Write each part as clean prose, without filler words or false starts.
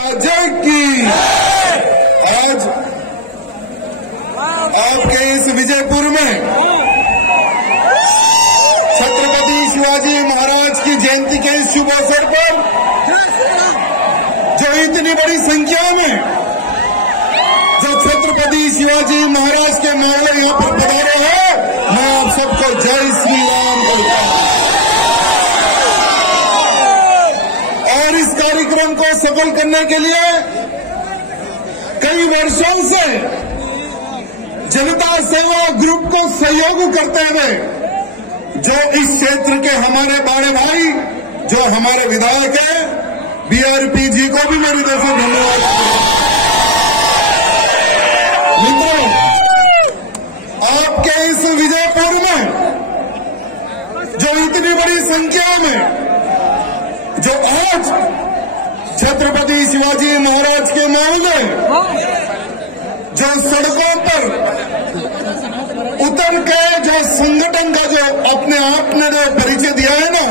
जय की। आज आपके इस विजयपुर में छत्रपति शिवाजी महाराज की जयंती के इस शुभ अवसर पर जो इतनी बड़ी संख्या में जो छत्रपति शिवाजी महाराज के मामले यहाँ पर पधारे हैं, मैं आप सबको जय श्री राम बोलता हूँ। और इस कार्यक्रम को सफल करने के लिए कई वर्षों से जनता सेवा ग्रुप को सहयोग करते हुए जो इस क्षेत्र के हमारे बड़े भाई जो हमारे विधायक हैं बीआरपी जी को भी मेरी तरफ से धन्यवाद। मित्रों, आपके इस विजयपुर में जो इतनी बड़ी संख्या में जो आज छत्रपति शिवाजी महाराज के मामले जो सड़कों पर उतर के जो संगठन का जो अपने आप ने जो परिचय दिया है ना,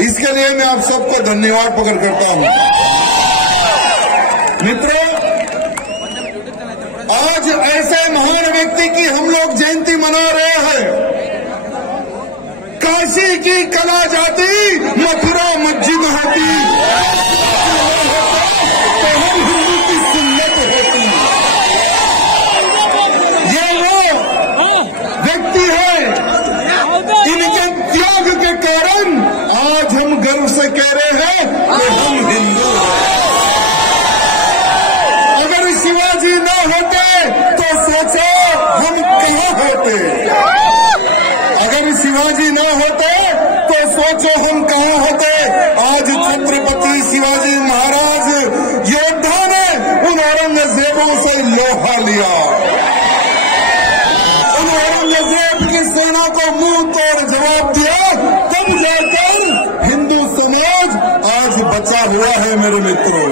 इसके लिए मैं आप सबको धन्यवाद प्रकट करता हूं। मित्रों, आज ऐसे महान व्यक्ति की हम लोग जयंती मना रहे हैं। काशी की कला जाती, मथुरा मस्जिद होती, तो हम हिंदू की सुन्नत होती। ये वो व्यक्ति है, इनके त्याग के कारण आज हम गर्व से कह रहे हैं कि हम हिंदू हैं। अगर शिवाजी न होते तो सोचो हम कहाँ होते। अगर शिवाजी न होते तो सोचो हम कहाँ होते। आज छत्रपति शिवाजी महाराज योद्धा ने उन औरंगजेबों से लोहा लिया, उन औरंगजेब की सेना को मुंह तोड़ जवाब दिया, तब जाकर हिंदू समाज आज बचा हुआ है। मेरे मित्रों,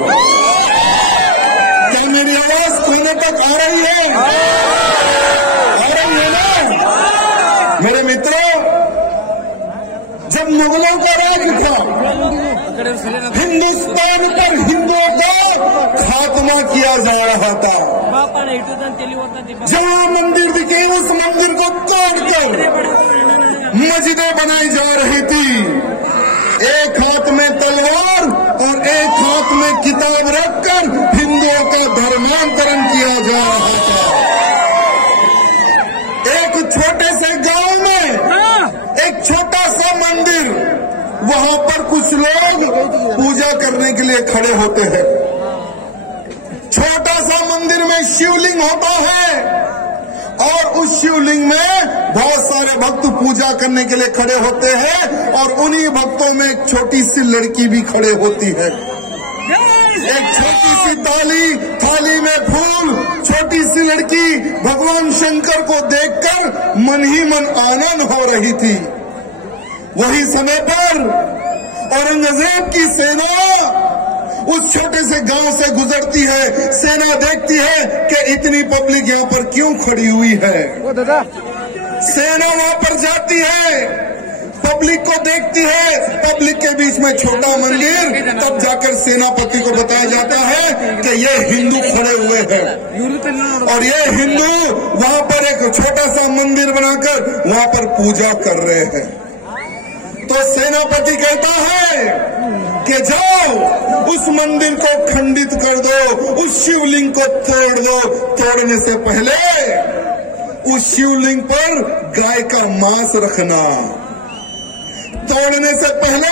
क्या मेरी आवाज कोने तक आ रही है? आ रही है ना? मेरे मित्रों, जब मुगलों का राज था, हिंदुस्तान पर हिंदुओं का खात्मा किया जा रहा था। जहां मंदिर दिखे उस मंदिर को तोड़कर मस्जिदें बनाई जा रही थी। एक हाथ में तलवार और एक हाथ में किताब रखकर हिंदुओं का धर्मांतरण किया जा रहा था। एक छोटे से गांव में एक छोटा सा मंदिर, वहां पर कुछ लोग पूजा करने के लिए खड़े होते हैं। छोटा सा मंदिर में शिवलिंग होता है और उस शिवलिंग में बहुत सारे भक्त पूजा करने के लिए खड़े होते हैं और उन्हीं भक्तों में एक छोटी सी लड़की भी खड़े होती है। एक छोटी सी थाली में फूल, छोटी सी लड़की भगवान शंकर को देखकर मन ही मन आनंद हो रही थी। वही समय पर औरंगजेब की सेना उस छोटे से गांव से गुजरती है। सेना देखती है कि इतनी पब्लिक यहाँ पर क्यों खड़ी हुई है। सेना वहां पर जाती है, पब्लिक को देखती है, पब्लिक के बीच में छोटा मंदिर, तब जाकर सेनापति को बताया जाता है कि ये हिंदू खड़े हुए हैं और ये हिंदू वहां पर एक छोटा सा मंदिर बनाकर वहां पर पूजा कर रहे हैं। तो सेनापति कहता है कि जाओ उस मंदिर को खंडित कर दो, उस शिवलिंग को तोड़ दो। तोड़ने से पहले उस शिवलिंग पर गाय का मांस रखना, तोड़ने से पहले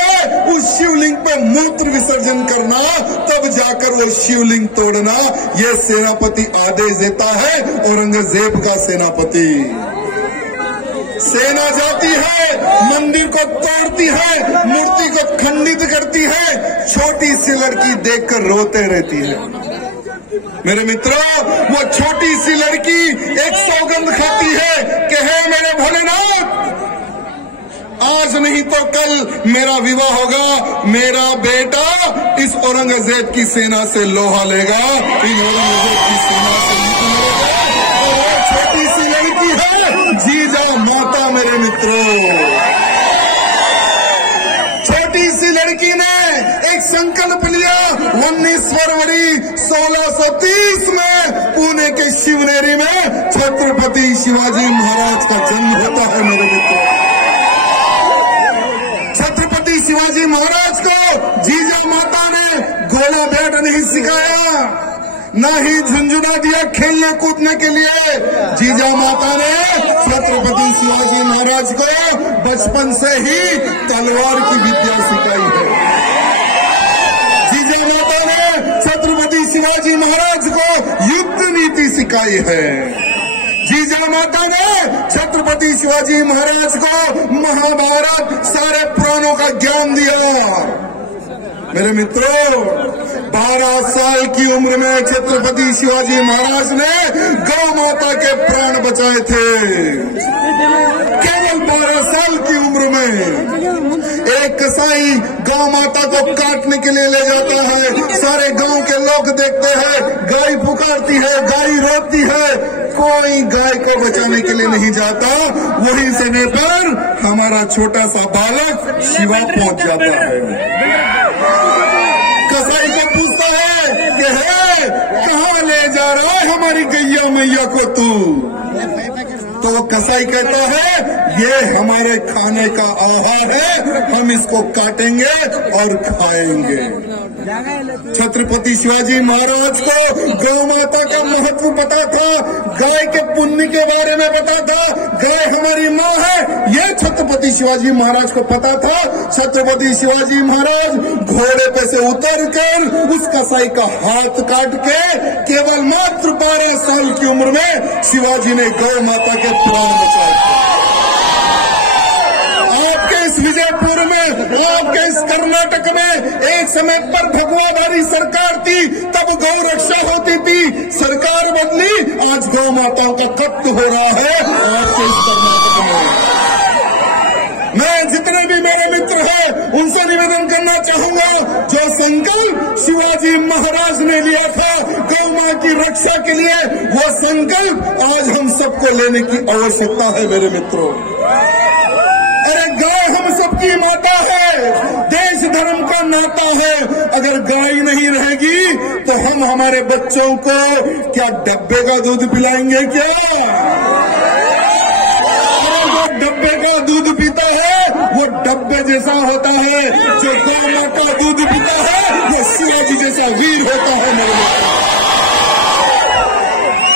उस शिवलिंग पर मूत्र विसर्जन करना, तब जाकर वो शिवलिंग तोड़ना। ये सेनापति आदेश देता है, औरंगजेब का सेनापति। सेना जाती है, मंदिर को तोड़ती है, मूर्ति को खंडित करती है, छोटी सी लड़की देखकर रोते रहती है। मेरे मित्रों, वो छोटी सी लड़की एक सौगंध खाती है कि हे मेरे भोलेनाथ, आज नहीं तो कल मेरा विवाह होगा, मेरा बेटा इस औरंगजेब की सेना से लोहा लेगा, इन औरंगजेब की सेना से निकलेगा। और वो छोटी सी लड़की है जीजा माता। मेरे मित्रों, छोटी सी लड़की ने एक संकल्प लिया, 19 फरवरी 1630 में पुणे के शिवनेरी में छत्रपति शिवाजी महाराज का जन्म होता है मेरे मित्रों। छत्रपति शिवाजी महाराज को जीजा माता ने गोला बैट नहीं सिखाया, ना ही झुंझुना दिया खेलने कूदने के लिए। जीजा माता ने छत्रपति शिवाजी महाराज को बचपन से ही तलवार की विद्या सिखाई है। जीजा माता ने छत्रपति शिवाजी महाराज को युद्ध नीति सिखाई है। जीजा माता ने छत्रपति शिवाजी महाराज को महाभारत सारे पुराणों का ज्ञान दिया। मेरे मित्रों, 12 साल की उम्र में छत्रपति शिवाजी महाराज ने गौ माता के प्राण बचाए थे। केवल 12 साल की उम्र में एक कसाई गौ माता को काटने के लिए ले जाता है। सारे गांव के लोग देखते हैं, गाय पुकारती है, गाय रोती है, कोई गाय को बचाने के लिए नहीं जाता। वही समय पर हमारा छोटा सा बालक शिवा पहुंच जाता है। कसाई को पूछता है कि है कहाँ ले जा रहा है हमारी गैया मैया को तू? तो वो कसाई कहता है ये हमारे खाने का आहार है, हम इसको काटेंगे और खाएंगे। छत्रपति शिवाजी महाराज को गौ माता का महत्व पता था, गाय के पुण्य के बारे में पता था। गाय हमारी माँ है, ये छत्रपति शिवाजी महाराज को पता था। छत्रपति शिवाजी महाराज घोड़े पे से उतरकर उस कसाई का हाथ काट के केवल मात्र 12 साल की उम्र में शिवाजी ने गौ माता के प्राण बचाए। आपके इस विजयपुर में, आपके इस कर्नाटक में एक समय पर भगवाधारी सरकार थी, तब गौ रक्षा होती थी। सरकार बदली, आज गौ माताओं का कत्ल हो रहा है आपके इस कर्नाटक में। मैं जितने भी मेरे मित्र हैं उनसे निवेदन करना चाहूंगा, जो संकल्प शिवाजी महाराज ने लिया था गौ मां की रक्षा के लिए, वो संकल्प आज हम सबको लेने की आवश्यकता है मेरे मित्रों। अरे गाय हम सबकी माता है, देश धर्म का नाता है। अगर गाय नहीं रहेगी तो हम हमारे बच्चों को क्या डब्बे का दूध पिलाएंगे क्या? डब्बे का दूध पीता है वो डब्बे जैसा होता है, जो गौ मां का दूध पीता है वो शिवाजी जैसा वीर होता है मेरे मित्र।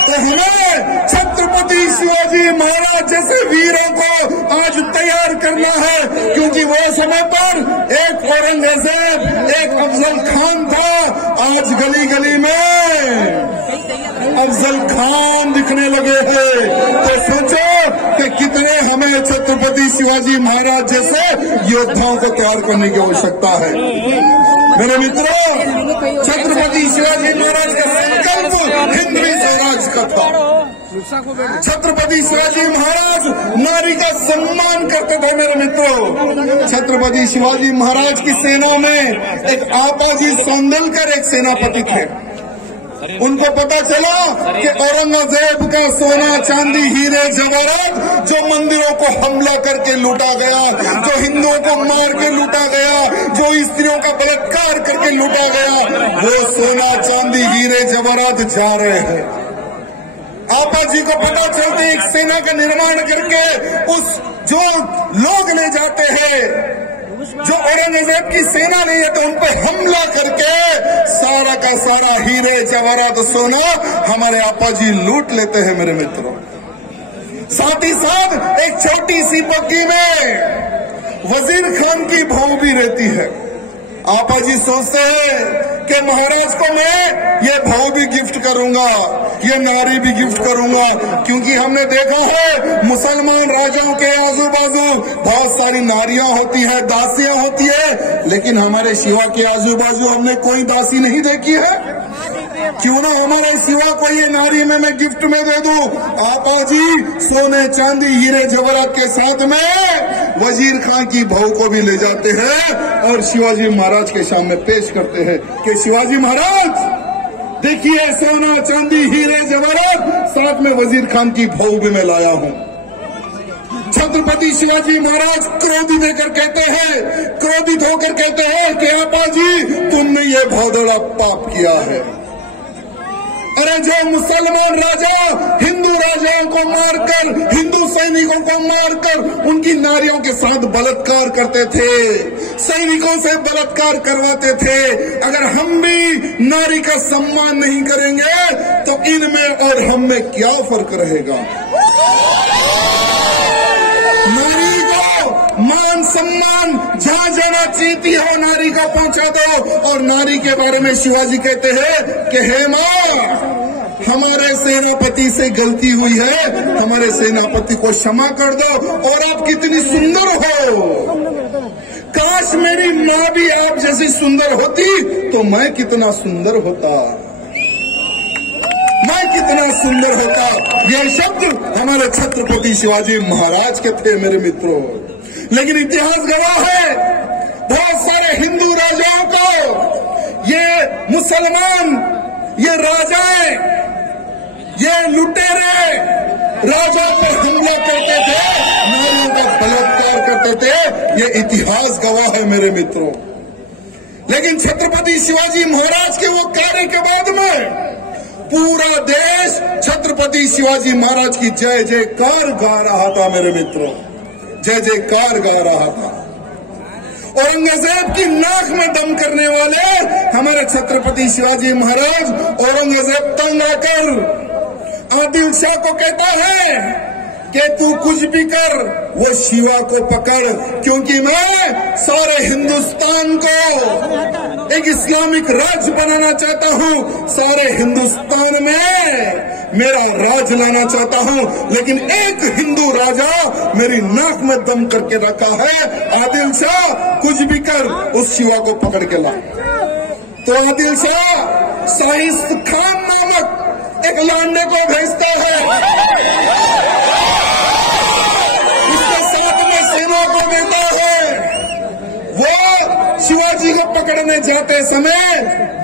तो हमें छत्रपति शिवाजी महाराज जैसे वीरों को आज तैयार करना है, क्योंकि वो समय पर एक औरंगजेब, एक अफजल खान था। आज गली गली में अफजल खान दिखने लगे हैं। तो सोचो कि कितने हमें छत्रपति शिवाजी महाराज जैसे योद्धाओं को तैयार करने की आवश्यकता है मेरे मित्रों। छत्रपति शिवाजी महाराज का संकल्प हिंदवी स्वराज का था। छत्रपति शिवाजी महाराज नारी का सम्मान करते थे मेरे मित्रों। छत्रपति शिवाजी महाराज की सेना में एक आपाजी सौंदलकर एक सेनापति थे। उनको पता चला कि औरंगजेब का सोना चांदी हीरे जवाहरात जो मंदिरों को हमला करके लूटा गया, जो हिंदुओं को मार के लूटा गया, जो स्त्रियों का बलात्कार करके लूटा गया, वो सोना चांदी हीरे जवाहरात जा रहे हैं। आपा जी को पता चलते एक सेना का निर्माण करके उस जो लोग ले जाते हैं, जो औरंगजेब की सेना नहीं है, तो उन पर हमला करके सारा का सारा हीरे जवाहरात सोना हमारे आपा जी लूट लेते हैं मेरे मित्रों। साथ ही साथ एक छोटी सी बग्गी में वजीर खान की बहू भी रहती है। आपा जी सोचते हैं कि महाराज को मैं ये बहू भी गिफ्ट करूंगा, ये नारी भी गिफ्ट करूंगा, क्योंकि हमने देखा है मुसलमान राजाओं के आजू बाजू बहुत सारी नारियां होती है, दासियां होती है, लेकिन हमारे शिवा के आजू बाजू हमने कोई दासी नहीं देखी है। क्यों ना हमारे शिवा को ये नारी में मैं गिफ्ट में दे दूं। आपा जी सोने चांदी हीरे जवाहरात के साथ में वजीर खान की बहू को भी ले जाते हैं और शिवाजी महाराज के सामने पेश करते हैं कि शिवाजी महाराज देखिए, सोना चांदी हीरे जवाहरात साथ में वजीर खान की बहू भी मैं लाया हूं। छत्रपति शिवाजी महाराज क्रोधित होकर कहते हैं कि आपा जी तुमने ये बहुत बड़ा पाप किया है। अरे जो मुसलमान राजा हिंदू राजाओं को मारकर, हिंदू सैनिकों को मारकर उनकी नारियों के साथ बलात्कार करते थे, सैनिकों से बलात्कार करवाते थे, अगर हम भी नारी का सम्मान नहीं करेंगे तो इनमें और हम में क्या फर्क रहेगा। नारी को मान सम्मान जहां जाना चाहती हो नारी को पहुंचा दो। और नारी के बारे में शिवाजी कहते हैं कि हे मां, हमारे सेनापति से गलती हुई है, हमारे सेनापति को क्षमा कर दो। और आप कितनी सुंदर हो, काश मेरी मां भी आप जैसी सुंदर होती तो मैं कितना सुंदर होता, मैं कितना सुंदर होता। ये शब्द हमारे छत्रपति शिवाजी महाराज के थे मेरे मित्रों। लेकिन इतिहास गवाह है, बहुत सारे हिंदू राजाओं को ये मुसलमान, ये राजाएं, ये लुटेरे राजा पर हमला करते थे, नारियों का बलात्कार करते थे। ये इतिहास गवाह है मेरे मित्रों। लेकिन छत्रपति शिवाजी महाराज के वो कार्य के बाद में पूरा देश छत्रपति शिवाजी महाराज की जय जयकार गा रहा था मेरे मित्रों, जय जयकार गा रहा था। औरंगजेब की नाक में दम करने वाले हमारे छत्रपति शिवाजी महाराज, औरंगजेब तंग आकर आदिल शाह को कहता है कि तू कुछ भी कर, वो शिवा को पकड़, क्योंकि मैं सारे हिंदुस्तान को एक इस्लामिक राज्य बनाना चाहता हूँ, सारे हिंदुस्तान में मेरा राज लाना चाहता हूँ। लेकिन एक हिंदू राजा मेरी नाक में दम करके रखा है, आदिल शाह कुछ भी कर, उस शिवा को पकड़ के ला। तो आदिल शाह शाहिद खान नामक एक लांडे को भेजता है, उसके साथ में सेना को देता है। वो शिवाजी को पकड़ने जाते समय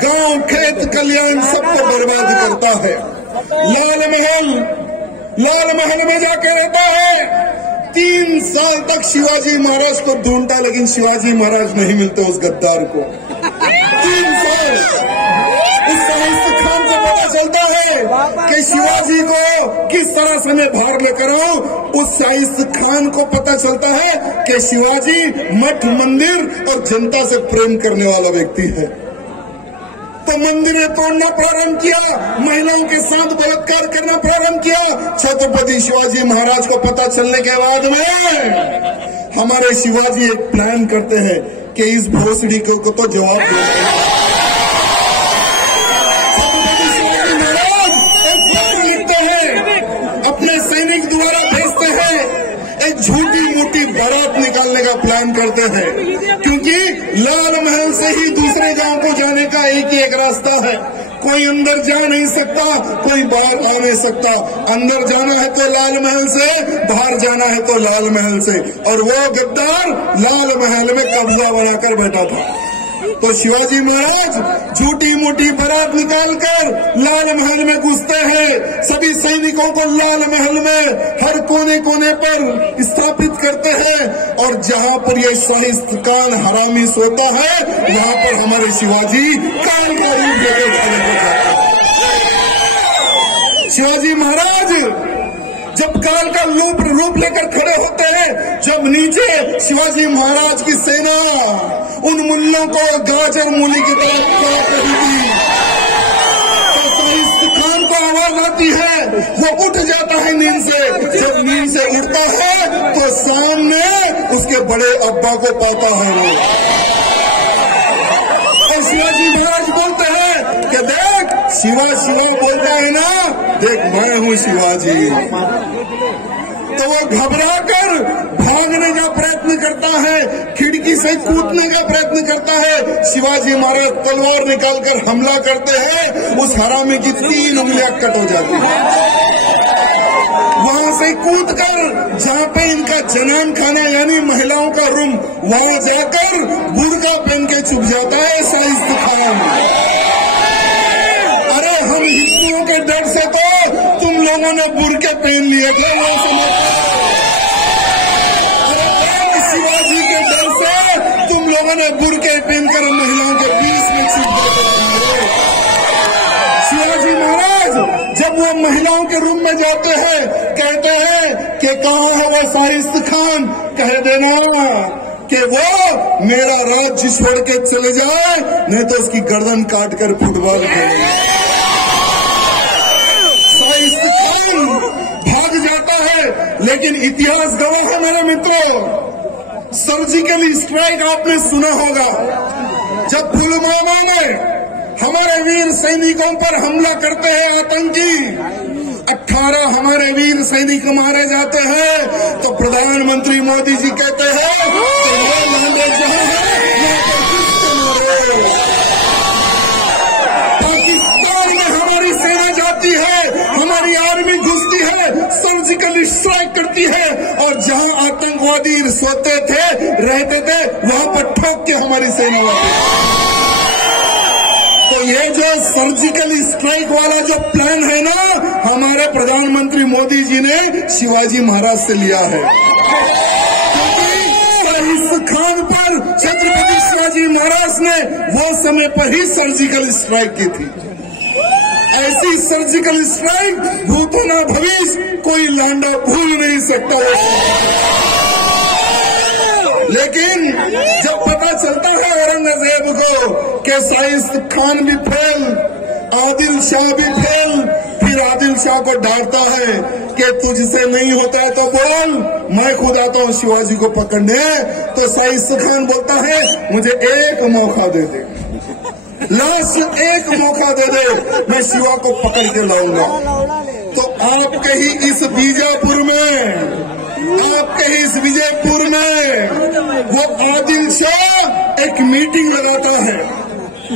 गांव, खेत, कल्याण सबको बर्बाद करता है। लाल महल में जाकर रहता है। 3 साल तक शिवाजी महाराज को ढूंढता, लेकिन शिवाजी महाराज नहीं मिलते उस गद्दार को। 3 साल इस शाहिद खान को पता चलता है कि शिवाजी को किस तरह से मैं बाहर लेकर आऊं। उस शाहिद खान को पता चलता है कि शिवाजी मठ, मंदिर और जनता से प्रेम करने वाला व्यक्ति है। तो मंदिरें तोड़ना प्रारंभ किया, महिलाओं के साथ बलात्कार करना प्रारंभ किया। छत्रपति शिवाजी महाराज को पता चलने के बाद में हमारे शिवाजी एक प्लान करते हैं कि इस भोसड़ी को तो जवाब देना है। छत्रपति शिवाजी महाराज एक पत्र लिखते हैं, अपने सैनिक द्वारा भेजते हैं, एक झूठी मोटी बारात निकालने का प्लान करते हैं, क्योंकि लाल महल से ही दूसरे गांव को जाने का एक रास्ता है। कोई अंदर जा नहीं सकता, कोई बाहर आ नहीं सकता। अंदर जाना है तो लाल महल से, बाहर जाना है तो लाल महल से। और वो गद्दार लाल महल में कब्जा बनाकर बैठा था। तो शिवाजी महाराज झूठी मोटी बारात निकालकर लाल महल में घुसते हैं, सभी सैनिकों को लाल महल में हर कोने कोने पर स्थापित करते हैं। और जहां पर ये शाहिद खान हरामी सोता है, वहां पर हमारे शिवाजी काल का रूप लेकर खड़े हो जाते हैं। शिवाजी महाराज जब काल का रूप लेकर खड़े होते हैं, जब नीचे शिवाजी महाराज की सेना उन मुल्लों को गाजर मूली की तरफ काट रही थी, तो शाहिद खान को आवाज आती है, वो उठ जाता है नींद से। जब नींद से उठता है तो सामने उसके बड़े अब्बा को पाता है वो। और शिवाजी महाराज बोलते हैं कि देख, शिवा बोलता है ना, देख मैं हूँ शिवाजी। तो वो घबराकर भागने का प्रयत्न करता है, खिड़की से कूदने का प्रयत्न करता है। शिवाजी महाराज तलवार निकालकर हमला करते हैं, उस हरामी की 3 उंगलियां कट हो जाती है। वहां से कूदकर जहां पे इनका जनान खाना यानी महिलाओं का रूम, वहां जाकर बुर्का पहन के छुप जाता है शाहिद खान। अरे हम हिंदुओं के डर से तो तुम लोगों ने बुर्के पहन लिए थे, वो समझ लोगों ने बुर्के पहनकर महिलाओं के बीच में शिवाजी महाराज जब वो महिलाओं के रूम में जाते हैं, कहते हैं कि कहाँ है वो शाइस्त खान, कह देना कि वो मेरा राज्य छोड़ के चले जाए, नहीं तो उसकी गर्दन काट कर फुटबॉल खेलेंगे। शाइस्त खान भाग जाता है, लेकिन इतिहास गवाह है मेरे मित्रों। सर्जिकल स्ट्राइक आपने सुना होगा, जब पुलवामा में हमारे वीर सैनिकों पर हमला करते हैं आतंकी, 18 हमारे वीर सैनिक मारे जाते हैं, तो प्रधानमंत्री मोदी जी कहते हैं कि वो लंडे जहां है वहां पर किससे मरे। पाकिस्तान में हमारी सेना जाती है, हमारी आर्मी घुसती है, सर्जिकल स्ट्राइक करती है, और जहां आतंकवादी सोते थे रहते थे वहां पर ठोक के हमारी सेना आती है। तो ये जो सर्जिकल स्ट्राइक वाला जो प्लान है ना, हमारे प्रधानमंत्री मोदी जी ने शिवाजी महाराज से लिया है। शाइस्त खान पर छत्रपति शिवाजी महाराज ने वो समय पर ही सर्जिकल स्ट्राइक की थी। ऐसी सर्जिकल स्ट्राइक भूतो ना भविष्य कोई लांडा भूल नहीं सकता। लेकिन जब पता चलता है औरंगजेब को कि शाइस्त खान भी फेल, आदिल शाह भी फेल, फिर आदिल शाह को डांटता है कि तुझसे नहीं होता है तो बोल, मैं खुद आता हूँ शिवाजी को पकड़ने। तो शाइस्त खान बोलता है मुझे एक मौका दे दे, लास्ट एक मौका दे दे, मैं शिवा को पकड़ के लाऊंगा। तो आपके ही इस बीजापुर में, आपके ही इस विजयपुर में वो आदिल शाह एक मीटिंग लगाता है।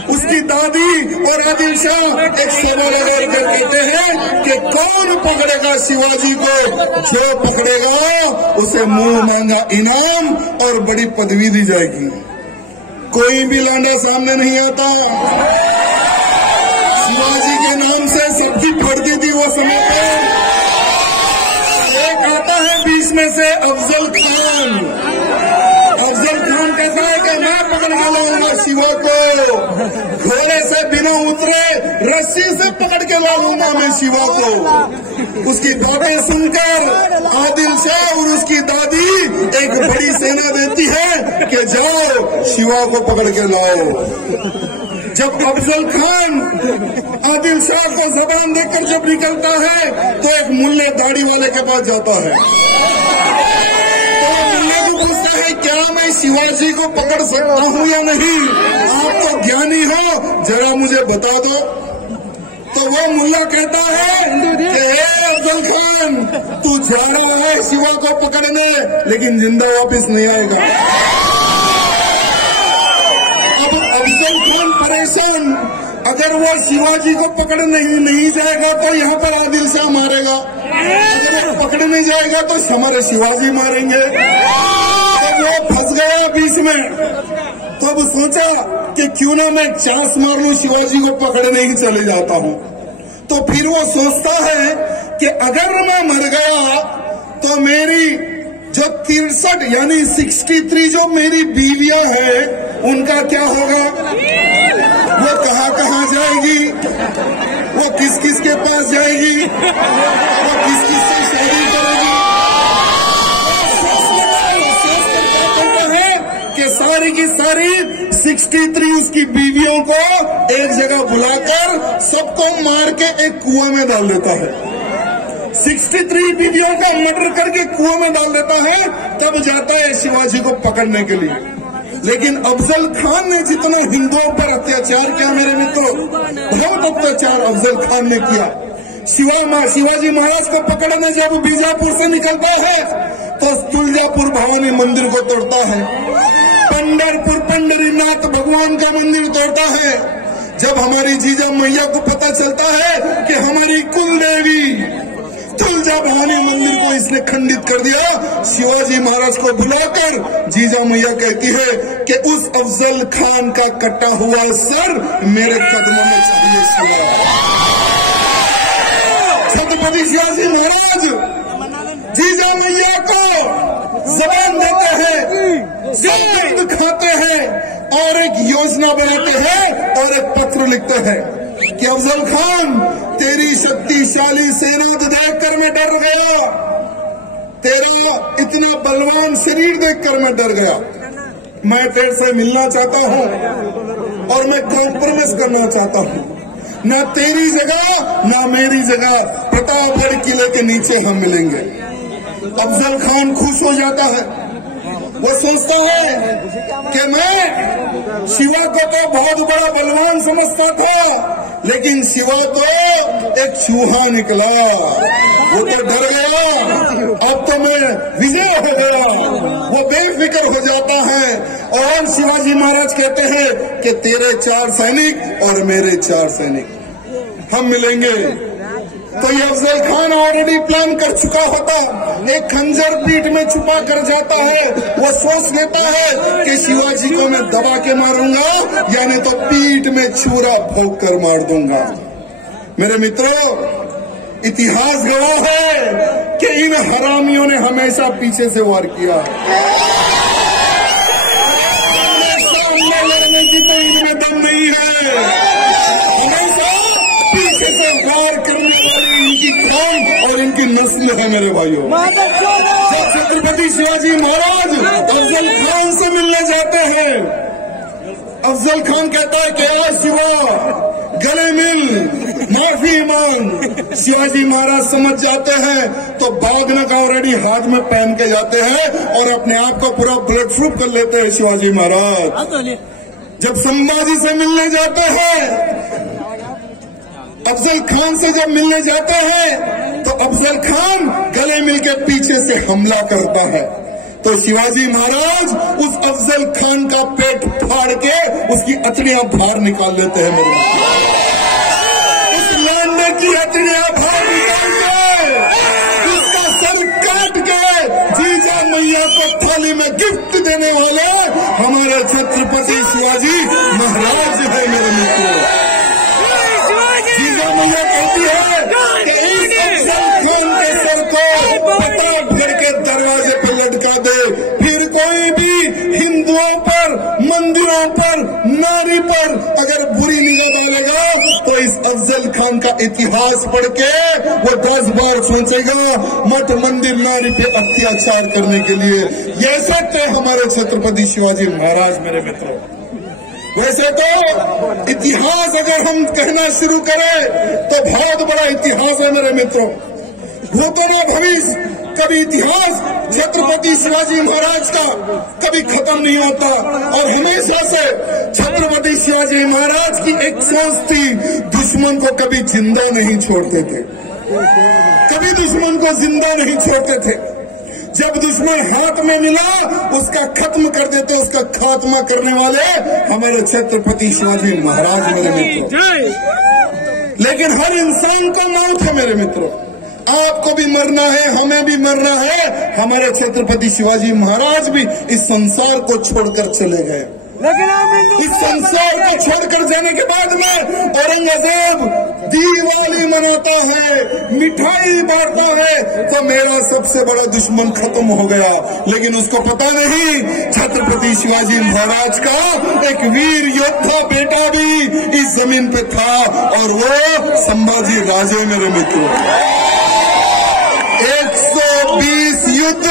उसकी दादी और आदिल शाह एक सभा लगा कर कहते हैं कि कौन पकड़ेगा शिवाजी को, जो पकड़ेगा उसे मुंह मांगा इनाम और बड़ी पदवी दी जाएगी। कोई भी लांडा सामने नहीं आता। शिवाजी के नाम से सबकी फटती थी वो समय पर। एक आता है बीच में से अफजल खान। अफजल खान कहता है कि मैं पकड़ के लाऊंगा शिवा को, घोड़े से बिना उतरे रस्सी से पकड़ के लाऊंगा मैं शिवा को। उसकी बातें सुनकर आदिल शाह और उसकी दादी एक बड़ी सेना देती है कि जाओ शिवा को पकड़ के लाओ। जब अफजल खान आदिल शाह को जबान देकर जब निकलता है तो एक मुल्ले दाढ़ी वाले के पास जाता है। तो मुल्ले को पूछता है क्या मैं शिवाजी को पकड़ सकता हूँ या नहीं, आप तो ज्ञानी हो, जरा मुझे बता दो। तो वो मुल्ला कहता है कि अफजल खान तू जा रहा है शिवा को पकड़ने, लेकिन जिंदा वापिस नहीं आएगा। अब अफजल खान परेशान, अगर वो शिवाजी को पकड़ने नहीं जाएगा तो यहाँ पर आदिल शाह मारेगा, अगर वो पकड़ने जाएगा तो हमारे शिवाजी मारेंगे। तो वो फंस गया बीच में। तो अब सोचा कि क्यों ना मैं चांस मार लूं, शिवाजी को पकड़ने ही चले जाता हूं। तो फिर वो सोचता है कि अगर मैं मर गया तो मेरी जो 63 यानी 63 जो मेरी बीवियां हैं उनका क्या होगा, वो कहाँ जाएगी, वो किस किस के पास जाएगी, वो किस किस से शादी करेगी। कि सारी की सारी 63 उसकी बीवियों को एक जगह बुलाकर सबको मार के एक कुआं में डाल देता है। 63 बीवियों का मर्डर करके कुआं में डाल देता है, तब जाता है शिवाजी को पकड़ने के लिए। लेकिन अफजल खान ने जितना हिंदुओं पर अत्याचार किया मेरे मित्रों, बहुत अत्याचार अफजल खान ने किया। शिवाजी महाराज को पकड़ने जब बीजापुर से निकलता है तो तुलजापुर भवानी मंदिर को तोड़ता है, पंढरपुर पंढरीनाथ भगवान का मंदिर तोड़ता है। जब हमारी जीजा मैया को पता चलता है कि हमारी कुल देवी तुलजा भवानी मंदिर को इसने खंडित कर दिया, शिवाजी महाराज को बुलाकर जीजा मैया कहती है कि उस अफजल खान का कटा हुआ सर मेरे कदमों में चाहिए। छत्रपति शिवाजी महाराज जीजा मैया को जबान देते हैं सब खाते हैं और एक योजना बनाते हैं और एक पत्र लिखते हैं कि अफजल खान, तेरी शक्तिशाली सेना तो देखकर मैं डर गया, तेरा इतना बलवान शरीर देखकर मैं डर गया, मैं तेरे से मिलना चाहता हूं और मैं कॉम्प्रोमाइज करना चाहता हूं, ना तेरी जगह ना मेरी जगह प्रतापगढ़ किले के नीचे हम मिलेंगे। अफजल खान खुश हो जाता है, वो सोचता है कि मैं शिवा को तो बहुत बड़ा बलवान समझता था, लेकिन शिवा तो एक चूहा निकला, वो तो डर गया, अब तो मैं विजय हो गया। वो बेफिक्र हो जाता है और शिवाजी महाराज कहते हैं कि तेरे 4 सैनिक और मेरे 4 सैनिक हम मिलेंगे। तो ये अफजल खान ऑलरेडी प्लान कर चुका होता, एक खंजर पीठ में छुपा कर जाता है, वो सोच लेता है कि शिवाजी को मैं दबा के मारूंगा या नहीं तो पीठ में छुरा भोंक कर मार दूंगा। मेरे मित्रों, इतिहास गवाह है कि इन हरामियों ने हमेशा पीछे से वार किया, सामने लड़ने की तो इनमें दम नहीं है, हमेशा पीछे से वार करने वाली इनकी कौम और इनकी नस्ल है। मेरे भाइयों, जब छत्रपति शिवाजी महाराज अफजल खान से मिलने जाते हैं, अफजल खान कहता है कि आज शिवा गले मिल, माफी मांग। शिवाजी महाराज समझ जाते हैं तो बागना का ऑलरेडी हाथ में पहन के जाते हैं और अपने आप को पूरा ब्लड प्रूफ कर लेते हैं शिवाजी महाराज। जब संभाजी से मिलने जाते हैं, अफजल खान से जब मिलने जाते हैं तो अफजल खान गले मिल के पीछे से हमला करता है, तो शिवाजी महाराज उस अफजल खान का पेट फाड़ के उसकी अतड़ियां बाहर निकाल लेते हैं। मेरे उस लांडे की अतड़ियां बाहर निकाल के उसका सर काट के जीजा मैया को थाली में गिफ्ट देने वाले हमारे छत्रपति शिवाजी महाराज है। मेरे मित्रों, जीजा मैया कहती है कि इस अफजल खान के सर को प्रतापगढ़ के दरवाजे पर लटका दे, फिर कोई भी हिंदुओं पर, मंदिरों पर, नारी पर अगर बुरी निगाह डालेगा तो इस अफजल खान का इतिहास पढ़ के वो 10 बार सोचेगा मठ मंदिर नारी पे अत्याचार करने के लिए। ये सकते हमारे छत्रपति शिवाजी महाराज। मेरे मित्रों, वैसे तो इतिहास अगर हम कहना शुरू करें तो बहुत बड़ा इतिहास है मेरे मित्रों, भूतो न भविष्य, कभी इतिहास छत्रपति शिवाजी महाराज का कभी खत्म नहीं होता। और हमेशा से छत्रपति शिवाजी महाराज की एक सोच थी, दुश्मन को कभी जिंदा नहीं छोड़ते थे, कभी दुश्मन को जिंदा नहीं छोड़ते थे। जब दुश्मन हाथ में मिला उसका खत्म कर देते, उसका खात्मा करने वाले हमारे छत्रपति शिवाजी महाराज। मेरे मित्रों, लेकिन हर इंसान को मौत है। मेरे मित्रों, आपको भी मरना है, हमें भी मरना है। हमारे छत्रपति शिवाजी महाराज भी इस संसार को छोड़कर चले गए, लेकिन इस संसार को छोड़कर जाने के बाद में औरंगजेब दिवाली मनाता है, मिठाई बांटता है, तो मेरा सबसे बड़ा दुश्मन खत्म हो गया। लेकिन उसको पता नहीं छत्रपति शिवाजी महाराज का एक वीर योद्धा बेटा भी इस जमीन पे था और वो संभाजी राजे। मेरे मित्रों, 120 युद्ध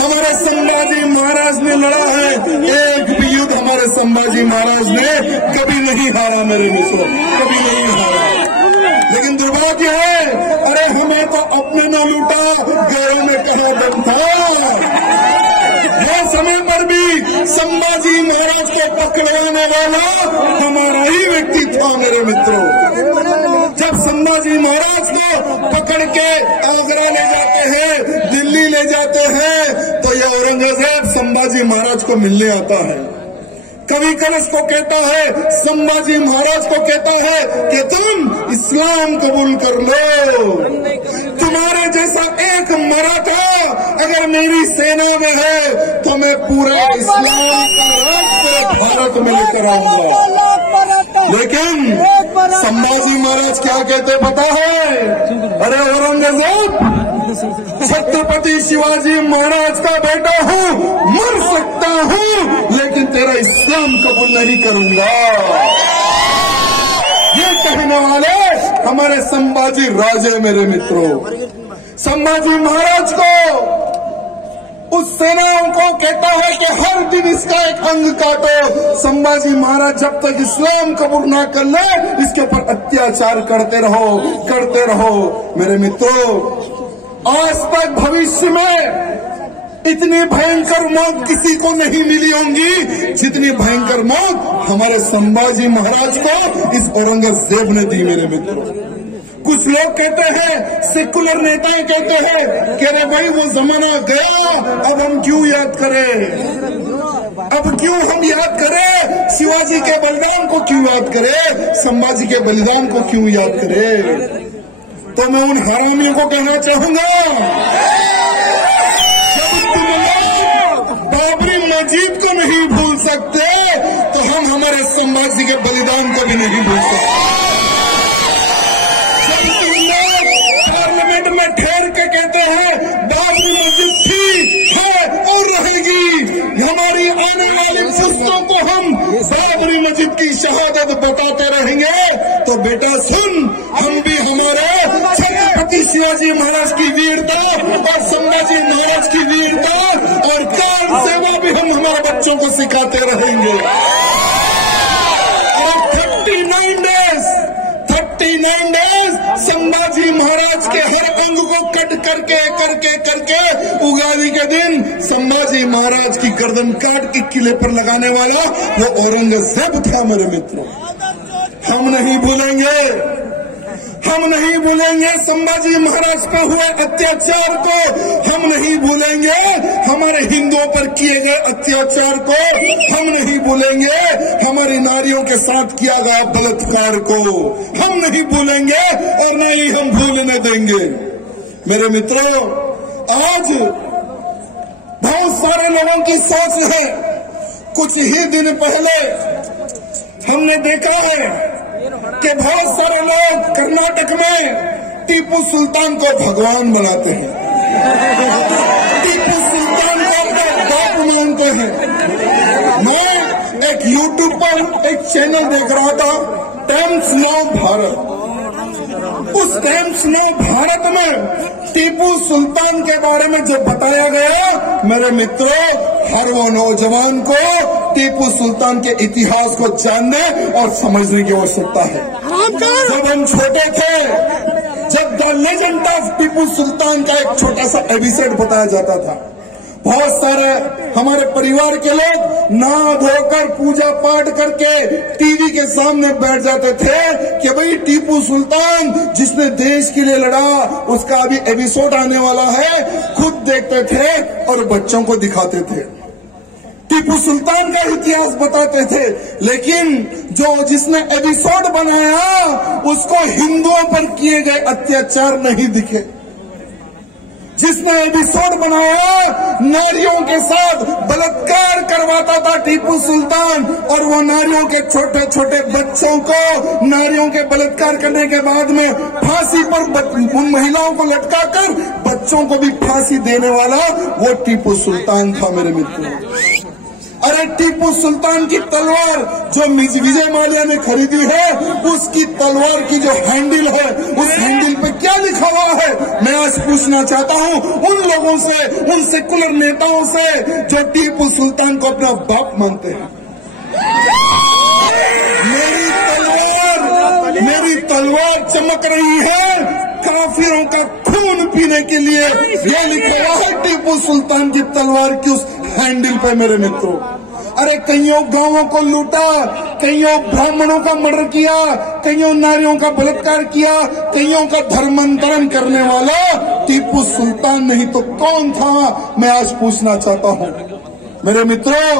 हमारे संभाजी महाराज ने लड़ा है, एक भी युद्ध हमारे संभाजी महाराज ने कभी नहीं हारा। मेरे मित्रों, कभी नहीं हारा। लेकिन दुर्भाग्य है, अरे हमें तो अपने न लूटा, गैरों में कहा दम था। यह समय पर भी संभाजी महाराज को पकड़वाने वाला हमारा ही व्यक्ति था। मेरे मित्रों, जब संभाजी महाराज को पकड़ के आगरा ले जाते हैं, दिल्ली ले जाते हैं, तो यह औरंगजेब संभाजी महाराज को मिलने आता है। कवि कलश को कहता है, संभाजी महाराज को कहता है कि तुम इस्लाम कबूल कर लो, तुम्हारे जैसा एक मराठा अगर मेरी सेना में है तो मैं पूरा इस्लाम का राज भारत में लेकर आऊंगा। लेकिन संभाजी महाराज क्या कहते पता है? अरे औरंगजेब, छत्रपति शिवाजी महाराज का बेटा हूँ, मर सकता हूँ, लेकिन तेरा इस्लाम कबूल नहीं करूंगा। ये कहने वाले हमारे संभाजी राजे। मेरे मित्रों, संभाजी महाराज को, उस सेनाओं को कहता है कि हर दिन इसका एक अंग काटो। संभाजी महाराज जब तक इस्लाम कबूल ना कर ले, इसके ऊपर अत्याचार करते रहो, करते रहो। मेरे मित्रों, आज तक भविष्य में इतनी भयंकर मौत किसी को नहीं मिली होंगी जितनी भयंकर मौत हमारे संभाजी महाराज को इस औरंगजेब ने दी। मेरे मित्रों, कुछ लोग कहते हैं, सेकुलर नेता कहते हैं कि अरे भाई वो जमाना गया, अब हम क्यों याद करें, अब क्यों हम याद करें, शिवाजी के बलिदान को क्यों याद करें, संभाजी के बलिदान को क्यों याद करें। तो मैं उन हरामियों को कहना चाहूंगा, जब तुम लोग बाबरी मस्जिद को नहीं भूल सकते तो हम हमारे संभाजी के बलिदान को भी नहीं भूल सकते। पार्लियामेंट में ठहर के कहते हैं बाबरी मस्जिद थी, है और रहेगी, हमारी आने वाली पुश्तों को हम बाबरी मस्जिद की शहादत बताते रहेंगे। तो बेटा सुन, हम भी हमारे छत्रपति शिवाजी महाराज की वीरता और संभाजी महाराज की वीरता और कार सेवा भी हम हमारे बच्चों को सिखाते रहेंगे। और 39 डेज संभाजी महाराज के हर अंग को कट करके उगादी के दिन संभाजी महाराज की गर्दन काट के किले पर लगाने वाला वो औरंगजेब था। मेरे मित्रों, हम नहीं भूलेंगे, हम नहीं भूलेंगे संभाजी महाराज पर हुए अत्याचार को, हम नहीं भूलेंगे हमारे हिंदुओं पर किए गए अत्याचार को, हम नहीं भूलेंगे हमारी नारियों के साथ किया गया बलात्कार को, हम नहीं भूलेंगे और नहीं हम भूलने देंगे। मेरे मित्रों, आज बहुत सारे लोगों की सोच है, कुछ ही दिन पहले हमने देखा है कि बहुत सारे लोग कर्नाटक में टीपू सुल्तान को भगवान बनाते हैं, टीपू सुल्तान को अपना बाप मानते हैं। मैं एक यूट्यूब पर एक चैनल देख रहा था, टाइम्स नाउ भारत। उस टाइम्स नाउ भारत में टीपू सुल्तान के बारे में जो बताया गया, मेरे मित्रों, हर वो नौजवान को टीपू सुल्तान के इतिहास को जानने और समझने की आवश्यकता है। जब हम छोटे थे, जब the legend of Tipu Sultan का एक छोटा सा एपिसोड बताया जाता था, बहुत सारे हमारे परिवार के लोग नहा धोकर पूजा पाठ करके टीवी के सामने बैठ जाते थे कि भाई टीपू सुल्तान जिसने देश के लिए लड़ा, उसका अभी एपिसोड आने वाला है, खुद देखते थे और बच्चों को दिखाते थे, टीपू सुल्तान का इतिहास बताते थे। लेकिन जिसने एपिसोड बनाया उसको हिंदुओं पर किए गए अत्याचार नहीं दिखे। जिसने एपिसोड बनाया नारियों के साथ बलात्कार करवाता था टीपू सुल्तान, और वो नारियों के छोटे छोटे बच्चों को नारियों के बलात्कार करने के बाद में फांसी पर उन महिलाओं को लटकाकर बच्चों को भी फांसी देने वाला वो टीपू सुल्तान था। मेरे मित्रों, अरे टीपू सुल्तान की तलवार जो विजय माल्या ने खरीदी है, उसकी तलवार की जो हैंडल है, उस हैंडल पे क्या लिखा हुआ है, मैं आज पूछना चाहता हूँ उन लोगों से, उन सेकुलर नेताओं से जो टीपू सुल्तान को अपना बाप मानते हैं। मेरी तलवार चमक रही है काफिरों का खून पीने के लिए, ये लिखा हुआ है टीपू सुल्तान की तलवार की उस हैंडल पे। मेरे मित्रों, अरे कईयों गांवों को लूटा, कईयों ब्राह्मणों का मर्डर किया, कईयों नारियों का बलात्कार किया, कईयों का धर्मांतरण करने वाला टीपू सुल्तान नहीं तो कौन था, मैं आज पूछना चाहता हूँ। मेरे मित्रों,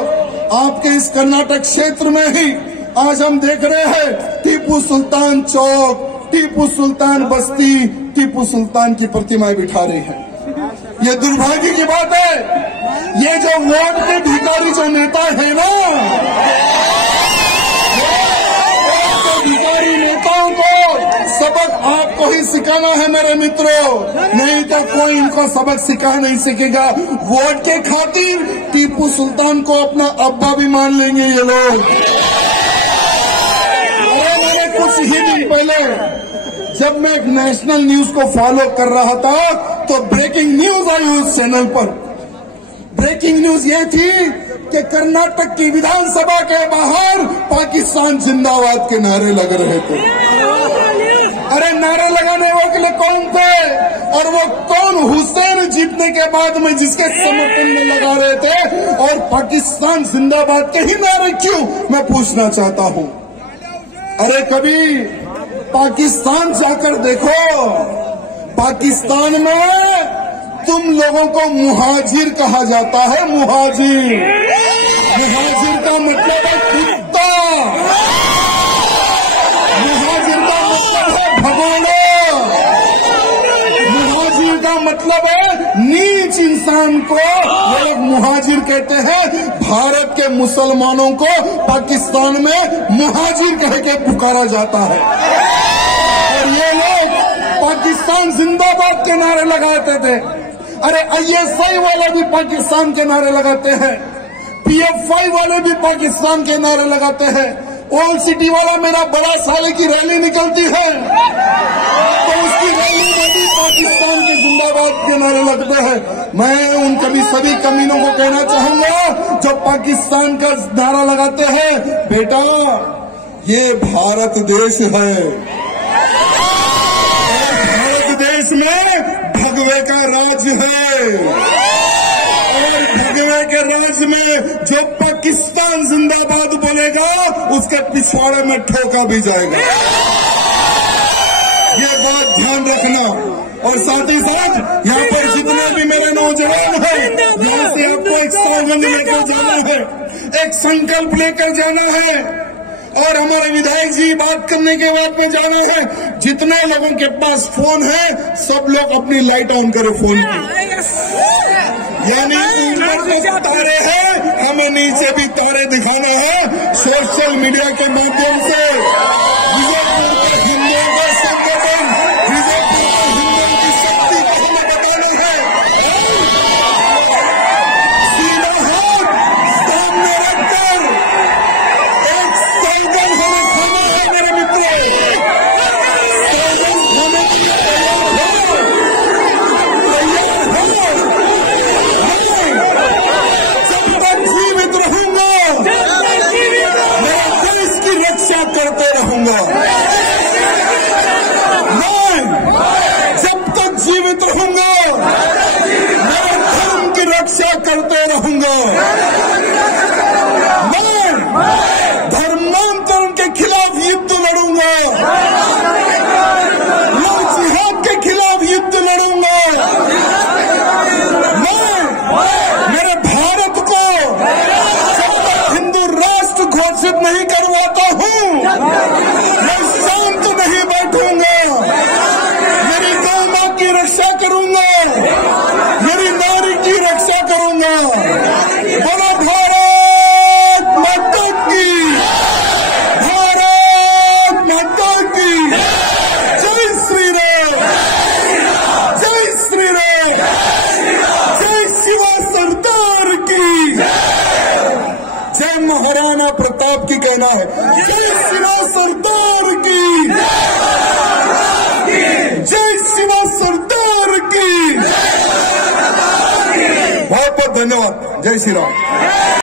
आपके इस कर्नाटक क्षेत्र में ही आज हम देख रहे हैं टीपू सुल्तान चौक, टीपू सुल्तान बस्ती, टीपू सुल्तान की प्रतिमाएं बिठा रही है। ये दुर्भाग्य की बात है। ये जो वोट के भिखारी जो नेता है ना, बच्चों को सबक आपको ही सिखाना है मेरे मित्रों, नहीं तो कोई इनको सबक सिखा नहीं सकेगा। वोट के खातिर टीपू सुल्तान को अपना अब्बा भी मान लेंगे ये लोग। और मैंने कुछ ही दिन पहले जब मैं एक नेशनल न्यूज को फॉलो कर रहा था तो ब्रेकिंग न्यूज आई उस चैनल पर। ब्रेकिंग न्यूज ये थी कि कर्नाटक की विधानसभा के बाहर पाकिस्तान जिंदाबाद के नारे लग रहे थे। अरे नारे लगाने वाले कौन थे और वो कौन हुसैन जीतने के बाद में जिसके समर्थन में लगा रहे थे, और पाकिस्तान जिंदाबाद के ही नारे क्यों, मैं पूछना चाहता हूं। अरे कभी पाकिस्तान जाकर देखो, पाकिस्तान में तुम लोगों को मुहाजिर कहा जाता है। मुहाजिर, मुहाजिर का मतलब है कुत्ता, मुहाजिर का मतलब है भगोड़ा, मुहाजिर का मतलब है नीच इंसान को वो लोग मुहाजिर कहते हैं। भारत के मुसलमानों को पाकिस्तान में मुहाजिर कह के पुकारा जाता है। और ये लोग पाकिस्तान जिंदाबाद के नारे लगाते थे। अरे ISI वाले भी पाकिस्तान के नारे लगाते हैं, PFI वाले भी पाकिस्तान के नारे लगाते हैं। ओल्ड सिटी वाला मेरा बड़ा साले की रैली निकलती है तो उसकी रैली में भी पाकिस्तान के जिंदाबाद के नारे लगते हैं। मैं उन सभी कमीनों को कहना चाहूंगा जो पाकिस्तान का नारा लगाते हैं, बेटा ये भारत देश है, भारत देश में भगवे का राज है, और भगवे के राज में जो पाकिस्तान जिंदाबाद बोलेगा उसके पिछवाड़े में ठोका भी जाएगा। ये बात ध्यान रखना। और साथ ही साथ यहाँ पर जितने भी मेरे नौजवान हैं, यहाँ से आपको एक सौगंध लेकर जाना है, एक संकल्प लेकर जाना है, और हमारे विधायक जी बात करने के बाद में जाना है। जितने लोगों के पास फोन है सब लोग अपनी लाइट ऑन करो फोन की, यानी ऊपर तो तारे हैं, हमें नीचे भी तारे दिखाना है। सोशल मीडिया के माध्यम से विजयपुर के हिंदुओं का संगठन, विजयपुर के हिंदुओं की शक्ति को हमें बताना है। सीधा हाथ सामने रखकर एक स्लोगन हमें खाना है मेरे मित्रों। स्लोगन खाने के लिए जब तक जीवित रहूंगा मैं देश की रक्षा करते रहूंगा। मैं जब तक जीवित रहूंगा मैं धर्म की रक्षा करते रहूंगा। मैं धर्मांतरण के खिलाफ युद्ध लड़ूंगा, मैं जिहाद के खिलाफ युद्ध लड़ूंगा। मैं मेरे भारत को जब तक हिंदू राष्ट्र घोषित नहीं करवाता हूं मैं शांत नहीं बैठूंगा। मेरी गौ मां की रक्षा करूंगा, मेरी नारी की रक्षा करूंगा। बोलो भारत माता की, भारत माता की जय श्री राम, जय श्री राम, जय शिवा सरदार की, जय महाराणा प्रताप की कहना है, जय शिवा सरदार की, जय शिवा सरदार की। बहुत बहुत धन्यवाद। जय श्री राम।